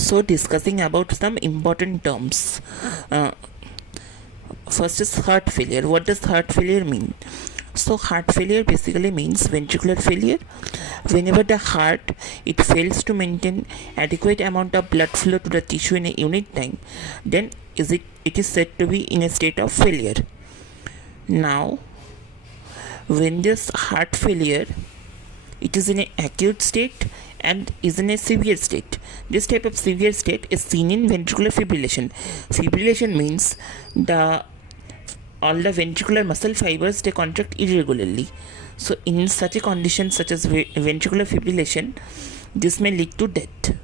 So discussing about some important terms. First is heart failure. What does heart failure mean? So heart failure basically means ventricular failure. Whenever the heart it fails to maintain adequate amount of blood flow to the tissue in a unit time, then it is said to be in a state of failure. Now, when this heart failure it is in an acute state and is in a severe state. This type of severe state is seen in ventricular fibrillation. Fibrillation means all the ventricular muscle fibers they contract irregularly. So in such a condition such as ventricular fibrillation, this may lead to death.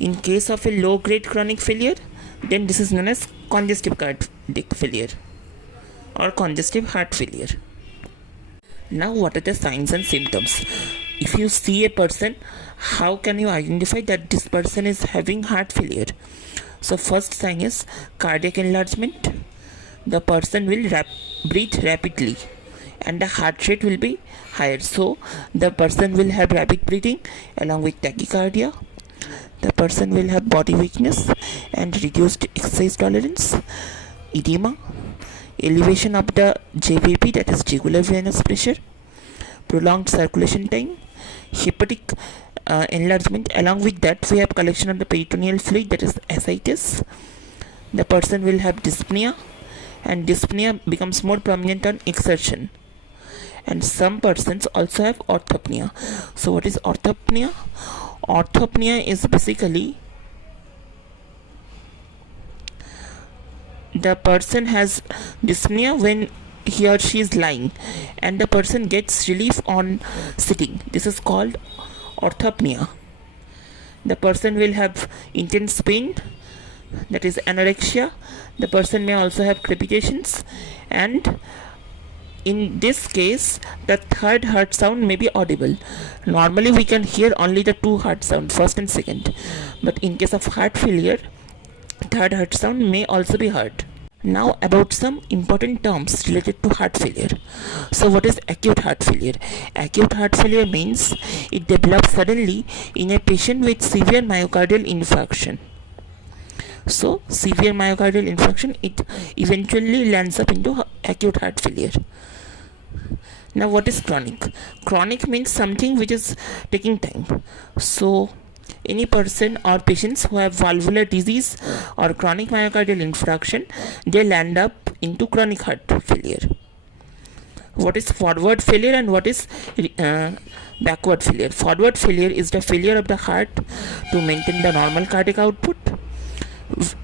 In case of a low grade chronic failure, then this is known as congestive cardiac failure or congestive heart failure. Now what are the signs and symptoms? If you see a person, how can you identify that this person is having heart failure? So first sign is cardiac enlargement. The person will breathe rapidly and the heart rate will be higher. So the person will have rapid breathing along with tachycardia. The person will have body weakness and reduced exercise tolerance, edema, elevation of the JVP, that is jugular venous pressure, prolonged circulation time, hepatic enlargement. Along with that we have collection of the peritoneal fluid, that is ascites. The person will have dyspnea, and dyspnea becomes more prominent on exertion. And some persons also have orthopnea. So what is orthopnea? Orthopnea is basically the person has dyspnea when he or she is lying and the person gets relief on sitting. This is called orthopnea. The person will have intense pain, that is anorexia. The person may also have crepitations, and in this case the third heart sound may be audible. Normally we can hear only the two heart sound, first and second, but in case of heart failure, third heart sound may also be heard. Now about some important terms related to heart failure. So what is acute heart failure? Acute heart failure means it develops suddenly in a patient with severe myocardial infarction. So severe myocardial infarction, it eventually lands up into acute heart failure. Now what is chronic? Chronic means something which is taking time. So any person or patients who have valvular disease or chronic myocardial infarction, they land up into chronic heart failure. What is forward failure and what is backward failure? Forward failure is the failure of the heart to maintain the normal cardiac output.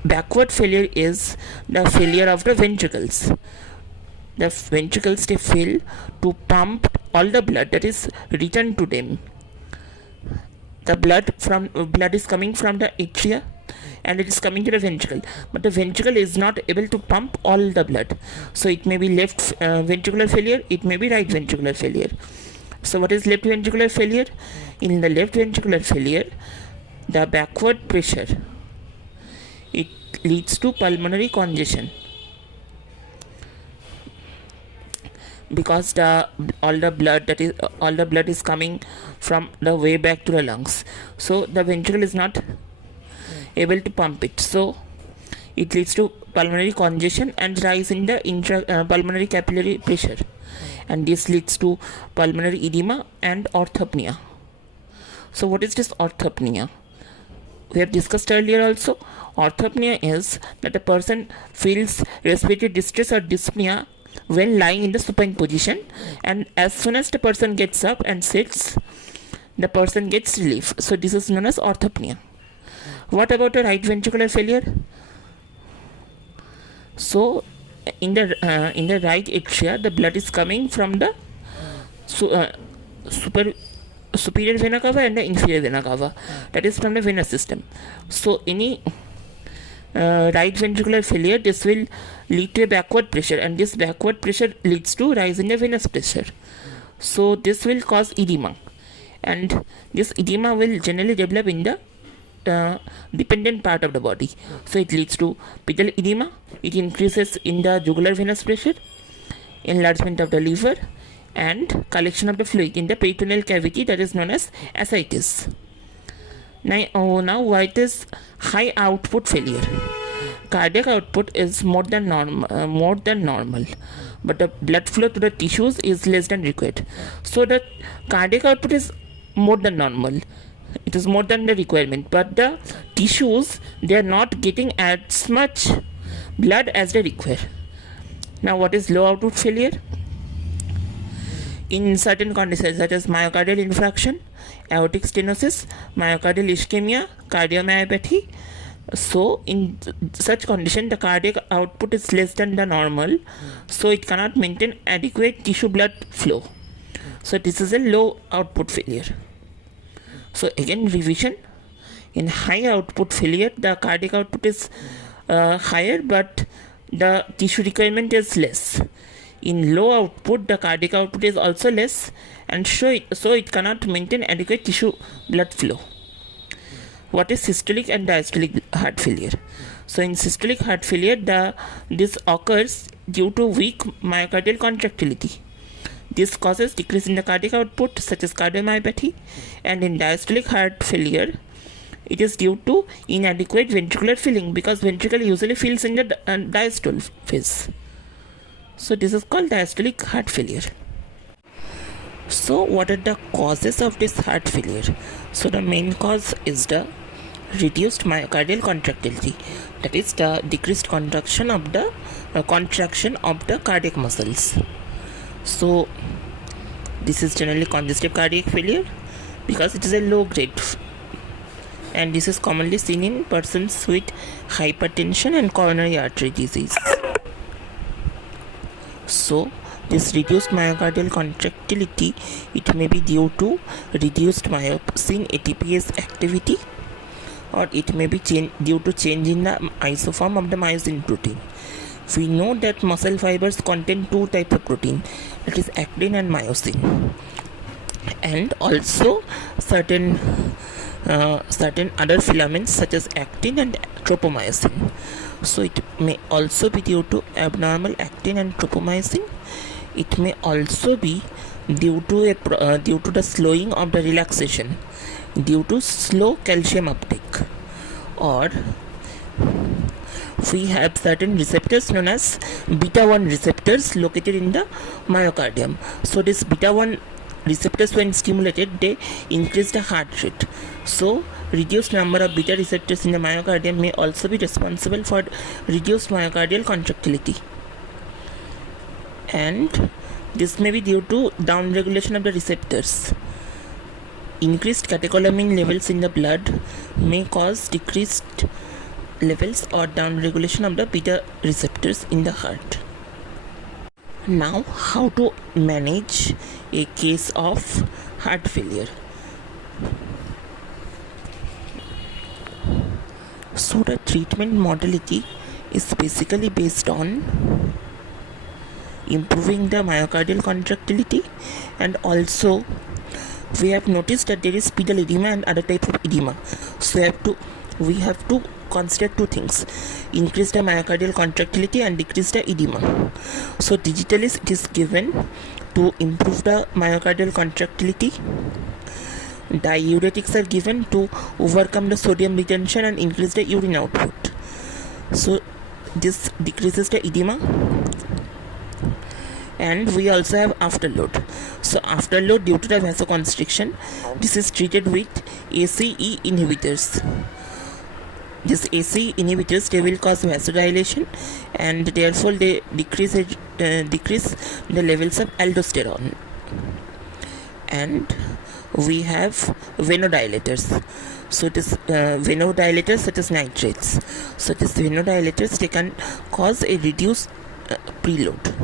Backward failure is the failure of the ventricles. The ventricles they fail to pump all the blood that is returned to them. The blood is coming from the atria and it is coming to the ventricle, but the ventricle is not able to pump all the blood. So it may be left ventricular failure, it may be right ventricular failure. So what is left ventricular failure? In the left ventricular failure, the backward pressure, it leads to pulmonary congestion, because all the blood is coming from the way back to the lungs. So the ventricle is not able to pump it. So it leads to pulmonary congestion and rise in the pulmonary capillary pressure, and this leads to pulmonary edema and orthopnea. So what is this orthopnea? We have discussed earlier also. Orthopnea is that a person feels respiratory distress or dyspnea when lying in the supine position, and as soon as the person gets up and sits, the person gets relief. So this is known as orthopnea. What about a right ventricular failure? So in the right atria, the blood is coming from the superior vena cava and the inferior vena cava, that is from the venous system. So any right ventricular failure, this will lead to a backward pressure, and this backward pressure leads to rise in the venous pressure. So this will cause edema, and this edema will generally develop in the dependent part of the body. So it leads to pedal edema, it increases in the jugular venous pressure, enlargement of the liver, and collection of the fluid in the peritoneal cavity, that is known as ascites. Now what is high output failure? Cardiac output is more than normal, but the blood flow to the tissues is less than required. So the cardiac output is more than normal. It is more than the requirement, but the tissues, they are not getting as much blood as they require. Now what is low output failure? In certain conditions such as myocardial infarction, aortic stenosis, myocardial ischemia, cardiomyopathy. So in such condition, the cardiac output is less than the normal, so it cannot maintain adequate tissue blood flow. So this is a low output failure. So again, revision: in high output failure, the cardiac output is higher, but the tissue requirement is less. In low output, the cardiac output is also less, and so it cannot maintain adequate tissue blood flow. What is systolic and diastolic heart failure? So in systolic heart failure, this occurs due to weak myocardial contractility. This causes decrease in the cardiac output such as cardiomyopathy, and in diastolic heart failure, it is due to inadequate ventricular filling, because ventricle usually fills in the diastole phase. So this is called diastolic heart failure. So what are the causes of this heart failure? So the main cause is the reduced myocardial contractility, that is the decreased contraction of the cardiac muscles. So this is generally congestive cardiac failure because it is a low grade, and this is commonly seen in persons with hypertension and coronary artery disease. So this reduced myocardial contractility, it may be due to reduced myosin ATPase activity, or it may be due to change in the isoform of the myosin protein. We know that muscle fibers contain two types of protein, that is actin and myosin, and also certain other filaments such as actin and tropomyosin. So it may also be due to abnormal actin and tropomyosin. It may also be due to the slowing of the relaxation due to slow calcium uptake, or we have certain receptors known as beta 1 receptors located in the myocardium. So this beta 1 receptors, when stimulated, they increase the heart rate. So reduced number of beta receptors in the myocardium may also be responsible for reduced myocardial contractility, and this may be due to downregulation of the receptors. Increased catecholamine levels in the blood may cause decreased levels or downregulation of the beta receptors in the heart. Now, how to manage a case of heart failure? So the treatment modality is basically based on improving the myocardial contractility, and also we have noticed that there is pedal edema and other type of edema. So we have to consider two things: increase the myocardial contractility and decrease the edema. So digitalis, it is given to improve the myocardial contractility. Diuretics are given to overcome the sodium retention and increase the urine output. So this decreases the edema. And we also have afterload. So afterload due to the vasoconstriction, this is treated with ACE inhibitors. These ACE inhibitors, they will cause vasodilation, and therefore they decrease the levels of aldosterone. And we have vasodilators. So this vasodilators such as nitrates. So these vasodilators, they can cause a reduced preload.